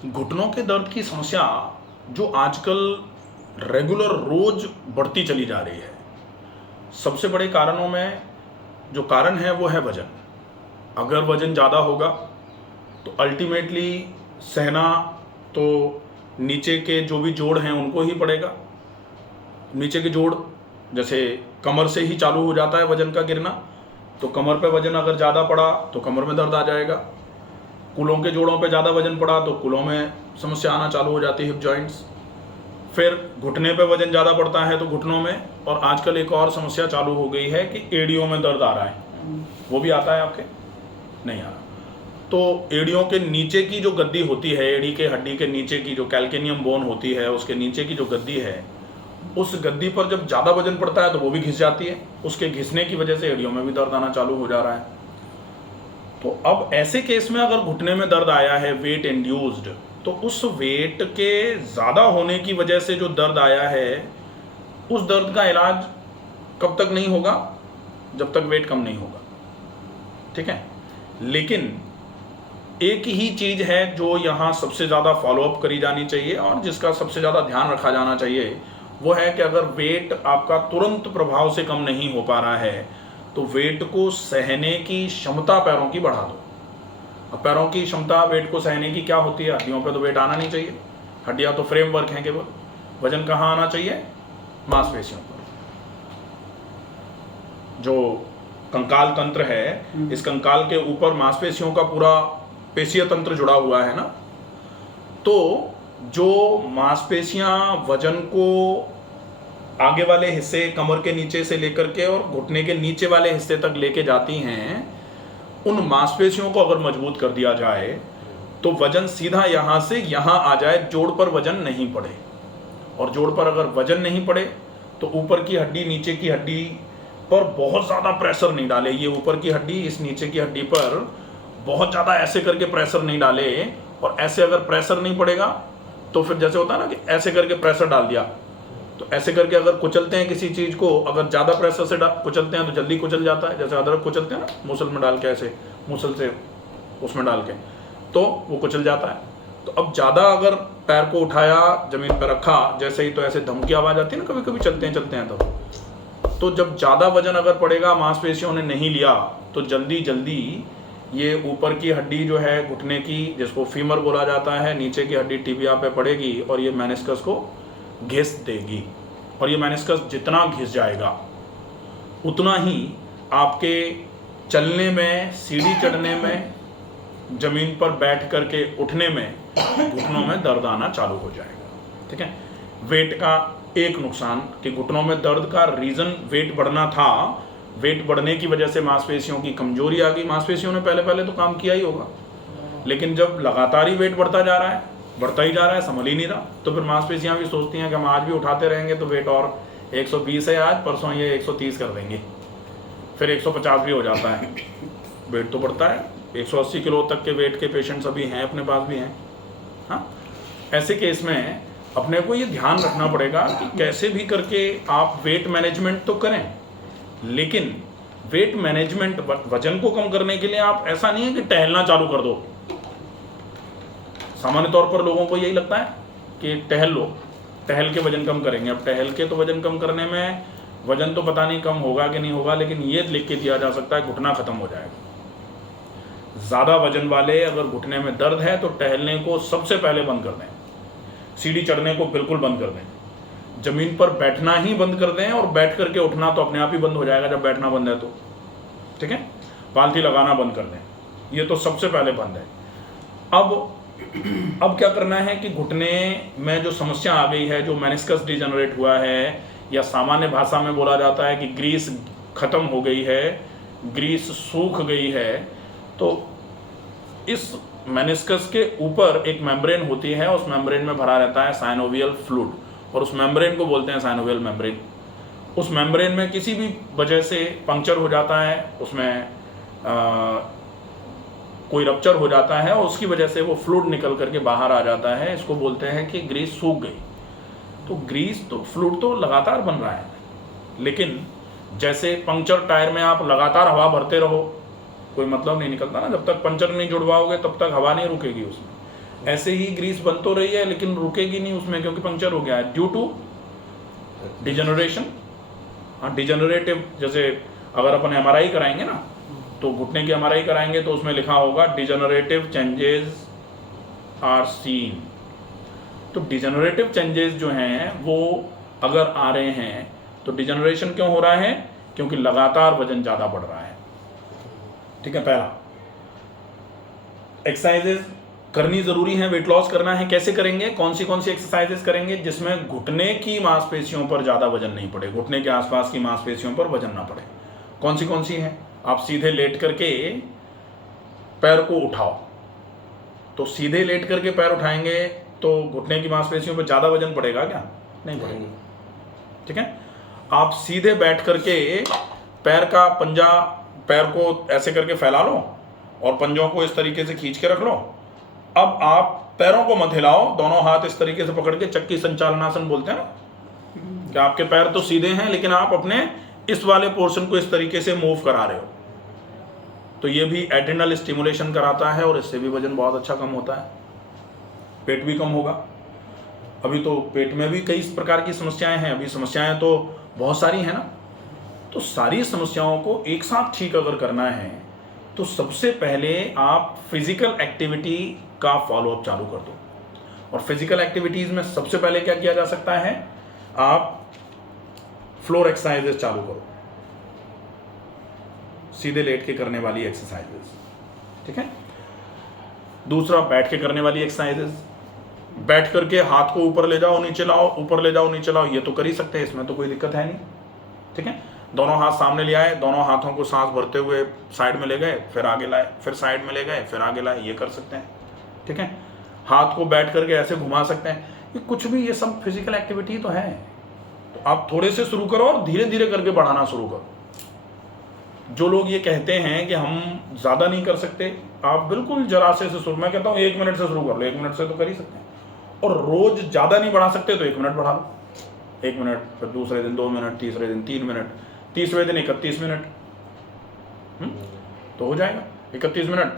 घुटनों के दर्द की समस्या जो आजकल रेगुलर रोज बढ़ती चली जा रही है। सबसे बड़े कारणों में जो कारण है वो है वजन। अगर वजन ज़्यादा होगा तो अल्टीमेटली सहना तो नीचे के जो भी जोड़ हैं उनको ही पड़ेगा। नीचे के जोड़ जैसे कमर से ही चालू हो जाता है वजन का गिरना, तो कमर पे वजन अगर ज़्यादा पड़ा तो कमर में दर्द आ जाएगा। कूलों के जोड़ों पे ज़्यादा वजन पड़ा तो कूलों में समस्या आना चालू हो जाती है, हिप जॉइंट्स। फिर घुटने पे वजन ज़्यादा पड़ता है तो घुटनों में, और आजकल एक और समस्या चालू हो गई है कि एड़ियों में दर्द आ रहा है। वो भी आता है आपके? नहीं आ रहा। तो एड़ियों के नीचे की जो गद्दी होती है, एड़ी के हड्डी के नीचे की जो कैल्केनियम बोन होती है, उसके नीचे की जो गद्दी है, उस गद्दी पर जब ज़्यादा वजन पड़ता है तो वो भी घिस जाती है। उसके घिसने की वजह से एड़ियों में भी दर्द आना चालू हो जा रहा है। तो अब ऐसे केस में अगर घुटने में दर्द आया है वेट इंड्यूस्ड, तो उस वेट के ज़्यादा होने की वजह से जो दर्द आया है, उस दर्द का इलाज कब तक नहीं होगा? जब तक वेट कम नहीं होगा। ठीक है। लेकिन एक ही चीज़ है जो यहाँ सबसे ज़्यादा फॉलोअप करी जानी चाहिए और जिसका सबसे ज़्यादा ध्यान रखा जाना चाहिए, वो है कि अगर वेट आपका तुरंत प्रभाव से कम नहीं हो पा रहा है तो वेट को सहने की क्षमता पैरों की बढ़ा दो। अब पैरों की क्षमता वेट को सहने की क्या होती है? हड्डियों पे तो वेट आना नहीं चाहिए, हड्डियां तो फ्रेमवर्क हैं केवल। वजन कहाँ आना चाहिए? मांसपेशियों पर। जो कंकाल तंत्र है, इस कंकाल के ऊपर मांसपेशियों का पूरा पेशीय तंत्र जुड़ा हुआ है ना। तो जो मांसपेशियां वजन को आगे वाले हिस्से, कमर के नीचे से लेकर के और घुटने के नीचे वाले हिस्से तक लेके जाती हैं, उन मांसपेशियों को अगर मजबूत कर दिया जाए तो वजन सीधा यहाँ से यहाँ आ जाए, जोड़ पर वजन नहीं पड़े। और जोड़ पर अगर वजन नहीं पड़े तो ऊपर की हड्डी नीचे की हड्डी पर बहुत ज़्यादा प्रेशर नहीं डाले। ये ऊपर की हड्डी इस नीचे की हड्डी पर बहुत ज़्यादा ऐसे करके प्रेशर नहीं डाले। और ऐसे अगर प्रेशर नहीं पड़ेगा तो फिर जैसे होता है ना कि ऐसे करके प्रेशर डाल दिया, तो ऐसे करके अगर कुचलते हैं किसी चीज़ को, अगर ज़्यादा प्रेशर से कुचलते हैं तो जल्दी कुचल जाता है। जैसे अदरक कुचलते हैं ना मूसल में डाल के, ऐसे मूसल से उसमें डाल के, तो वो कुचल जाता है। तो अब ज़्यादा अगर पैर को उठाया, ज़मीन पर रखा जैसे ही, तो ऐसे धम की आवाज़ आती है ना कभी कभी चलते हैं तो जब ज़्यादा वजन अगर पड़ेगा, मांसपेशियों ने नहीं लिया, तो जल्दी जल्दी ये ऊपर की हड्डी जो है घुटने की, जिसको फीमर बोला जाता है, नीचे की हड्डी टिबिया पे पड़ेगी और ये मेनिस्कस को घिस देगी। और ये मेनिस्कस जितना घिस जाएगा उतना ही आपके चलने में, सीढ़ी चढ़ने में, ज़मीन पर बैठ करके उठने में, घुटनों में दर्द आना चालू हो जाएगा। ठीक है। वेट का एक नुकसान कि घुटनों में दर्द का रीज़न वेट बढ़ना था। वेट बढ़ने की वजह से मांसपेशियों की कमजोरी आ गई। मांसपेशियों ने पहले पहले तो काम किया ही होगा, लेकिन जब लगातार ही वेट बढ़ता जा रहा है, बढ़ता ही जा रहा है, संभल ही नहीं रहा, तो फिर मांसपेशियां भी सोचती हैं कि हम आज भी उठाते रहेंगे तो वेट और 120 है आज, परसों ये 130 कर देंगे, फिर 150 भी हो जाता है। वेट तो बढ़ता है, 180 किलो तक के वेट के पेशेंट्स अभी हैं, अपने पास भी हैं। हाँ, ऐसे केस में अपने को ये ध्यान रखना पड़ेगा कि कैसे भी करके आप वेट मैनेजमेंट तो करें, लेकिन वेट मैनेजमेंट, वजन को कम करने के लिए आप ऐसा नहीं है कि टहलना चालू कर दो। सामान्य तौर पर लोगों को यही लगता है कि टहल लो, टहल के वजन कम करेंगे। अब टहल के तो वजन कम करने में वजन तो पता नहीं कम होगा कि नहीं होगा, लेकिन ये लिख के दिया जा सकता है घुटना खत्म हो जाएगा। ज़्यादा वजन वाले अगर घुटने में दर्द है तो टहलने को सबसे पहले बंद कर दें, सीढ़ी चढ़ने को बिल्कुल बंद कर दें, ज़मीन पर बैठना ही बंद कर दें, और बैठ करके उठना तो अपने आप ही बंद हो जाएगा जब बैठना बंद है तो। ठीक है। पालथी लगाना बंद कर दें, ये तो सबसे पहले बंद है। अब क्या करना है कि घुटने में जो समस्या आ गई है, जो मेनिस्कस डिजेनरेट हुआ है, या सामान्य भाषा में बोला जाता है कि ग्रीस खत्म हो गई है, ग्रीस सूख गई है, तो इस मेनिस्कस के ऊपर एक मेम्ब्रेन होती है, उस मेम्ब्रेन में भरा रहता है साइनोवियल फ्लूइड, और उस मेम्ब्रेन को बोलते हैं साइनोवियल मेम्ब्रेन। उस मेम्ब्रेन में किसी भी वजह से पंक्चर हो जाता है, उसमें कोई रप्चर हो जाता है और उसकी वजह से वो फ्लूइड निकल करके बाहर आ जाता है, इसको बोलते हैं कि ग्रीस सूख गई। तो ग्रीस तो, फ्लूइड तो लगातार बन रहा है, लेकिन जैसे पंक्चर टायर में आप लगातार हवा भरते रहो, कोई मतलब नहीं निकलता ना। जब तक पंचर नहीं जुड़वाओगे तब तक हवा नहीं रुकेगी उसमें। ऐसे ही ग्रीस बन तो रही है लेकिन रुकेगी नहीं उसमें, क्योंकि पंक्चर हो गया है ड्यू टू डिजेनरेशन। हाँ, डिजेनरेटिव, जैसे अगर अपन एमआरआई कराएंगे ना, तो घुटने की एमआरआई कराएंगे तो उसमें लिखा होगा डिजेनरेटिव चेंजेस आर सीन। तो डिजेनरेटिव चेंजेस जो हैं वो अगर आ रहे हैं तो डिजेनरेशन क्यों हो रहा है? क्योंकि लगातार वजन ज़्यादा बढ़ रहा है। ठीक है, पहला एक्सरसाइजेज करनी ज़रूरी है, वेट लॉस करना है। कैसे करेंगे? कौन सी एक्सरसाइजेज करेंगे जिसमें घुटने की मांसपेशियों पर ज़्यादा वजन नहीं पड़े, घुटने के आसपास की मांसपेशियों पर वजन ना पड़े। कौन सी है? आप सीधे लेट करके पैर को उठाओ, तो सीधे लेट करके पैर उठाएंगे तो घुटने की मांसपेशियों पर ज़्यादा वजन पड़ेगा क्या? नहीं पड़ेगा। ठीक है, आप सीधे बैठ करके पैर का पंजा, पैर को ऐसे करके फैला लो और पंजों को इस तरीके से खींच के रख लो। अब आप पैरों को मत हिलाओ, दोनों हाथ इस तरीके से पकड़ के चक्की संचालनासन बोलते हैं ना, कि आपके पैर तो सीधे हैं लेकिन आप अपने इस वाले पोर्शन को इस तरीके से मूव करा रहे हो। तो ये भी एड्रेनल स्टिमुलेशन कराता है और इससे भी वजन बहुत अच्छा कम होता है, पेट भी कम होगा। अभी तो पेट में भी कई प्रकार की समस्याएं हैं, अभी समस्याएं तो बहुत सारी हैं ना, तो सारी समस्याओं को एक साथ ठीक अगर करना है तो सबसे पहले आप फिजिकल एक्टिविटी का फॉलोअप चालू कर दो। और फिजिकल एक्टिविटीज में सबसे पहले क्या किया जा सकता है? आप फ्लोर एक्सरसाइजेस चालू करो, सीधे लेट के करने वाली एक्सरसाइजेस। ठीक है, दूसरा बैठ के करने वाली एक्सरसाइजेस, बैठ करके हाथ को ऊपर ले जाओ नीचे लाओ, ऊपर ले जाओ नीचे लाओ, ये तो कर ही सकते हैं, इसमें तो कोई दिक्कत है नहीं। ठीक है, दोनों हाथ सामने ले आए, दोनों हाथों को सांस भरते हुए साइड में ले गए, फिर आगे लाए, फिर साइड में ले गए, फिर आगे लाए, ये कर सकते हैं। ठीक है, हाथ को बैठ करके ऐसे घुमा सकते हैं, ये कुछ भी, ये सब फिजिकल एक्टिविटी तो है। तो आप थोड़े से शुरू करो और धीरे धीरे करके बढ़ाना शुरू करो। जो लोग ये कहते हैं कि हम ज़्यादा नहीं कर सकते, आप बिल्कुल जरा से शुरू, मैं कहता हूँ 1 मिनट से शुरू कर लो, 1 मिनट से तो कर ही सकते हैं। और रोज ज़्यादा नहीं बढ़ा सकते तो 1 मिनट बढ़ा लो, 1 मिनट, फिर दूसरे दिन 2 मिनट, तीसरे दिन 3 मिनट, तीसरे दिन 31 मिनट, तो हो जाएगा 31 मिनट।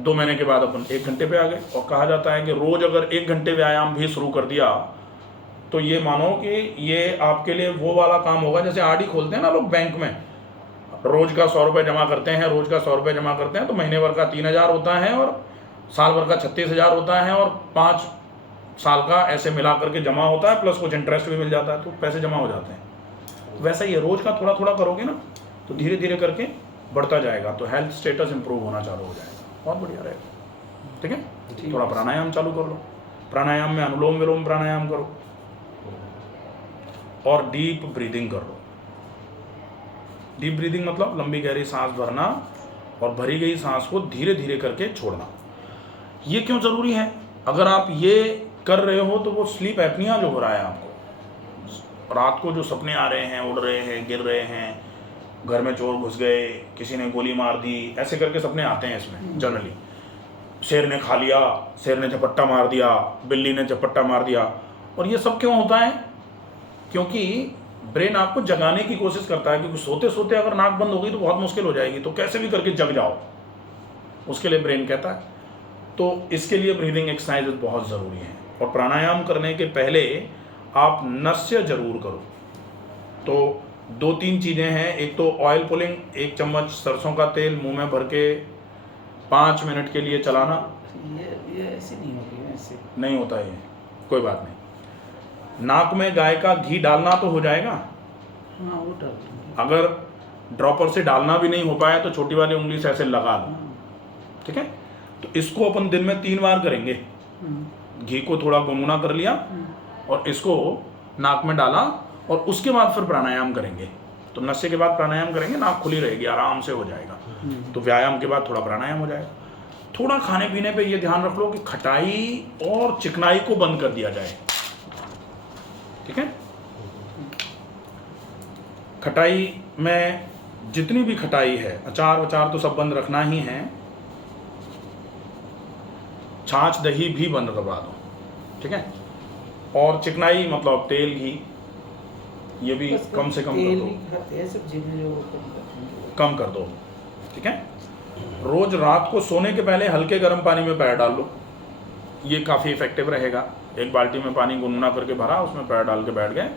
2 महीने के बाद अपन 1 घंटे पे आ गए। और कहा जाता है कि रोज अगर 1 घंटे व्यायाम भी शुरू कर दिया तो ये मानो कि ये आपके लिए वो वाला काम होगा जैसे आरडी खोलते हैं ना लोग बैंक में, रोज का 100 रुपये जमा करते हैं, रोज का 100 रुपये जमा करते हैं, तो महीने भर का 3000 होता है और साल भर का 36,000 होता है और 5 साल का ऐसे मिला करके जमा होता है, प्लस कुछ इंटरेस्ट भी मिल जाता है, तो पैसे जमा हो जाते हैं। वैसा ही है, रोज का थोड़ा थोड़ा करोगे ना तो धीरे धीरे करके बढ़ता जाएगा, तो हेल्थ स्टेटस इंप्रूव होना चालू हो जाएगा, बहुत बढ़िया रहेगा। ठीक है, थोड़ा प्राणायाम चालू कर लो, प्राणायाम में अनुलोम विलोम प्राणायाम करो और डीप ब्रीदिंग कर लो। डीप ब्रीदिंग मतलब लंबी गहरी सांस भरना और भरी गई सांस को धीरे धीरे करके छोड़ना। ये क्यों जरूरी है? अगर आप ये कर रहे हो तो वो स्लीप एपनिया जो हो रहा है आपको, रात को जो सपने आ रहे हैं, उड़ रहे हैं, गिर रहे हैं, घर में चोर घुस गए, किसी ने गोली मार दी, ऐसे करके सपने आते हैं इसमें जनरली। शेर ने खा लिया, शेर ने झपट्टा मार दिया, बिल्ली ने झपट्टा मार दिया। और ये सब क्यों होता है? क्योंकि ब्रेन आपको जगाने की कोशिश करता है, क्योंकि सोते सोते अगर नाक बंद हो गई तो बहुत मुश्किल हो जाएगी, तो कैसे भी करके जग जाओ, उसके लिए ब्रेन कहता है। तो इसके लिए ब्रीदिंग एक्सरसाइज बहुत ज़रूरी है। और प्राणायाम करने के पहले आप नस्य जरूर करो। तो 2-3 चीज़ें हैं, एक तो ऑयल पुलिंग, 1 चम्मच सरसों का तेल मुंह में भर के 5 मिनट के लिए चलाना। ये ऐसे नहीं होगी, ऐसे नहीं होता है, कोई बात नहीं। नाक में गाय का घी डालना तो हो जाएगा, हाँ वो डाल दूंगी। अगर ड्रॉपर से डालना भी नहीं हो पाया तो छोटी वाली उंगली से ऐसे लगा लो। ठीक है, तो इसको अपन दिन में 3 बार करेंगे। घी को थोड़ा गुनगुना कर लिया और इसको नाक में डाला और उसके बाद फिर प्राणायाम करेंगे। तो नशे के बाद प्राणायाम करेंगे, नाक खुली रहेगी, आराम से हो जाएगा। तो व्यायाम के बाद थोड़ा प्राणायाम हो जाएगा। थोड़ा खाने पीने पे ये ध्यान रख लो कि खटाई और चिकनाई को बंद कर दिया जाए। ठीक है, खटाई में जितनी भी खटाई है, अचार वचार तो सब बंद रखना ही है, छाछ दही भी बंद करवा दो। ठीक है, और चिकनाई मतलब तेल घी, ये भी कम से कम कर दो, कम कर दो। ठीक है, रोज रात को सोने के पहले हल्के गर्म पानी में पैर डाल लो, ये काफ़ी इफेक्टिव रहेगा। एक बाल्टी में पानी गुनगुना करके भरा, उसमें पैर डाल के बैठ गए,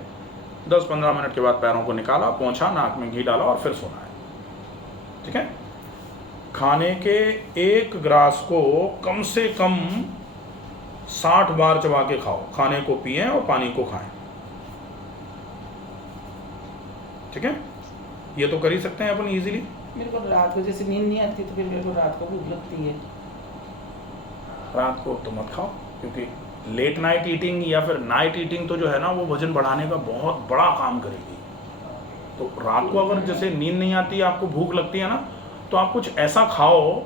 10-15 मिनट के बाद पैरों को निकाला, पोंछा, नाक में घी डाला और फिर सोना है। ठीक है। खाने के एक ग्रास को कम से कम 60 बार चबा के खाओ। खाने को पिएं और पानी को खाएं। ठीक है, ये तो कर ही सकते हैं अपन इजीली। मेरे को रात को जैसे नींद नहीं आती तो फिर मेरे को रात को भूख लगती है। रात को तो मत खाओ, क्योंकि लेट नाइट ईटिंग या फिर नाइट ईटिंग तो जो है ना वो वजन बढ़ाने का बहुत बड़ा काम करेगी। तो रात को अगर जैसे नींद नहीं आती, आपको भूख लगती है ना, तो आप कुछ ऐसा खाओ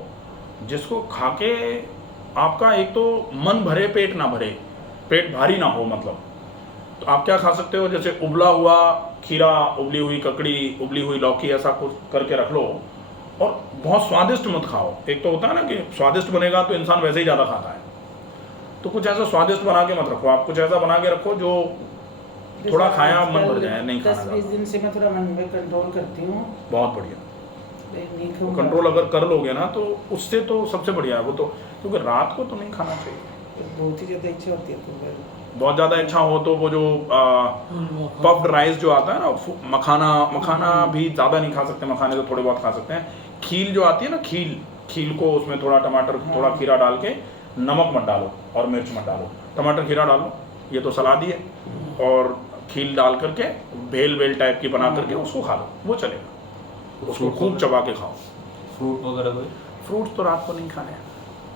जिसको खा के आपका एक तो मन भरे, पेट ना भरे, पेट भारी ना हो। मतलब तो आप क्या खा सकते हो, जैसे उबला हुआ खीरा, उबली हुई ककड़ी, उबली हुई लौकी, ऐसा कुछ करके रख लो। और बहुत स्वादिष्ट मत खाओ। एक तो होता है ना कि स्वादिष्ट बनेगा तो इंसान वैसे ही ज़्यादा खाता है, तो कुछ ऐसा स्वादिष्ट बना के मत रखो। आप कुछ ऐसा बना के रखो जो थोड़ा खाया मन भर जाए, नहीं खाना। 10-20 दिन से मैं थोड़ा मन में कंट्रोल करती हूँ। बहुत बढ़िया। नहीं खाऊंगा। कंट्रोल अगर कर लोगे ना तो उससे तो सबसे बढ़िया है वो तो, क्योंकि रात को तो नहीं खाना चाहिए। बहुत ही ज़्यादा इच्छा होती है तो फिर बहुत ज़्यादा इच्छा हो तो वो जो पफ्ड राइस जो आता है ना, मखाना भी ज़्यादा नहीं खा सकते, मखाने तो थोड़े बहुत खा सकते हैं। खील जो आती है ना, खील को उसमें थोड़ा टमाटर, थोड़ा खीरा डाल के, नमक मत डालो और मिर्च मत डालो, टमाटर खीरा डालो, ये तो सलाद ही है, और खील डाल करके भेल टाइप की बना करके उसको खा लो, वो चलेगा। उसको खूब चबा के खाओ। फ्रूट वगैरह कोई? फ्रूट्स तो रात को नहीं खाने हैं।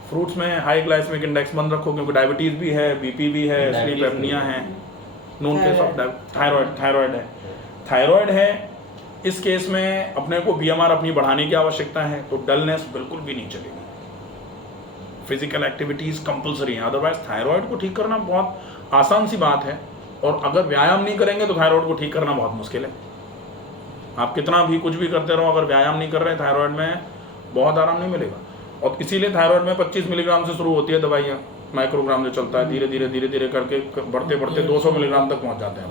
फ्रूट्स में हाई ग्लाइसेमिक इंडेक्स बंद रखो, क्योंकि डायबिटीज़ भी है, बीपी भी है, स्लीप एपनिया है, नोन केस ऑफ थायराइड है। इस केस में अपने को बीएमआर अपनी बढ़ाने की आवश्यकता है, तो डलनेस बिल्कुल भी नहीं चलेगी। फिजिकल एक्टिविटीज़ कंपलसरी हैं, अदरवाइज थायराइड को ठीक करना बहुत आसान सी बात है। और अगर व्यायाम नहीं करेंगे तो थायराइड को ठीक करना बहुत मुश्किल है। आप कितना भी कुछ भी करते रहो, अगर व्यायाम नहीं कर रहे, थायराइड में बहुत आराम नहीं मिलेगा। और इसीलिए थायराइड में 25 मिलीग्राम से शुरू होती है दवाइयाँ, माइक्रोग्राम जो चलता है, धीरे धीरे करके बढ़ते 200 मिलीग्राम तक पहुँच जाते हैं।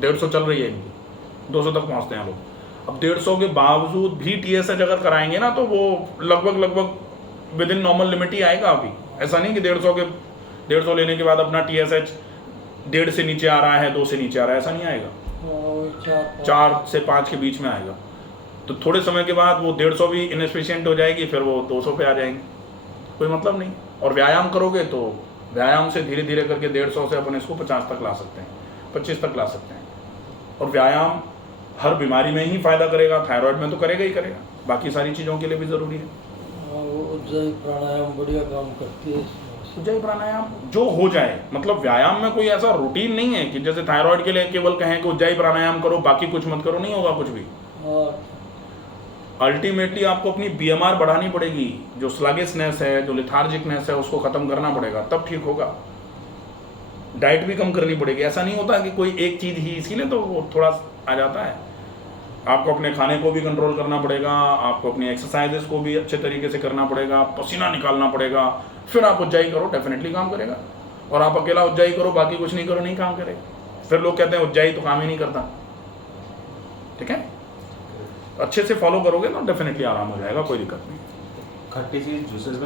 150 चल रही है, 200 तक पहुँचते हैं लोग। अब 150 के बावजूद भी TSH अगर कराएंगे ना, तो वो लगभग विद इन नॉर्मल लिमिट ही आएगा। अभी ऐसा नहीं कि 150 लेने के बाद अपना TSH 1.5 से नीचे आ रहा है, 2 से नीचे आ रहा है, ऐसा नहीं आएगा। 4 से 5 के बीच में आएगा। तो थोड़े समय के बाद वो 150 भी इनएफिशिएंट हो जाएगी, फिर वो 200 पे आ जाएंगे, कोई मतलब नहीं। और व्यायाम करोगे तो व्यायाम से धीरे धीरे करके 150 से अपन इसको 50 तक ला सकते हैं, 25 तक ला सकते हैं। और व्यायाम हर बीमारी में ही फायदा करेगा, थायराइड में तो करेगा ही करेगा, बाकी सारी चीज़ों के लिए भी ज़रूरी है। उज्जयी प्राणायाम बढ़िया काम करती है। उज्जयी प्राणायाम जो हो जाए, मतलब व्यायाम में कोई ऐसा रूटीन नहीं है कि जैसे थायराइड के लिए केवल कहें कि उज्जयी प्राणायाम करो, बाकी कुछ मत करो, नहीं होगा कुछ भी। अल्टीमेटली आपको अपनी बीएमआर बढ़ानी पड़ेगी, जो स्लगिशनेस है, जो लिथार्जिकनेस है, उसको खत्म करना पड़ेगा, तब ठीक होगा। डाइट भी कम करनी पड़ेगी। ऐसा नहीं होता कि कोई एक चीज़ ही, इसीलिए तो वो थोड़ा आ जाता है। आपको अपने खाने को भी कंट्रोल करना पड़ेगा, आपको अपनी एक्सरसाइजेस को भी अच्छे तरीके से करना पड़ेगा, पसीना निकालना पड़ेगा, फिर आप उज्जयी करो, डेफिनेटली काम करेगा। और आप अकेला उज्जयी करो, बाकी कुछ नहीं करो, नहीं काम करेगा। फिर लोग कहते हैं उज्जयी तो काम ही नहीं करता। ठीक है, अच्छे से फॉलो करोगे तो डेफिनेटली आराम हो जाएगा, कोई दिक्कत नहीं। खट्टी चीज़ जूसेस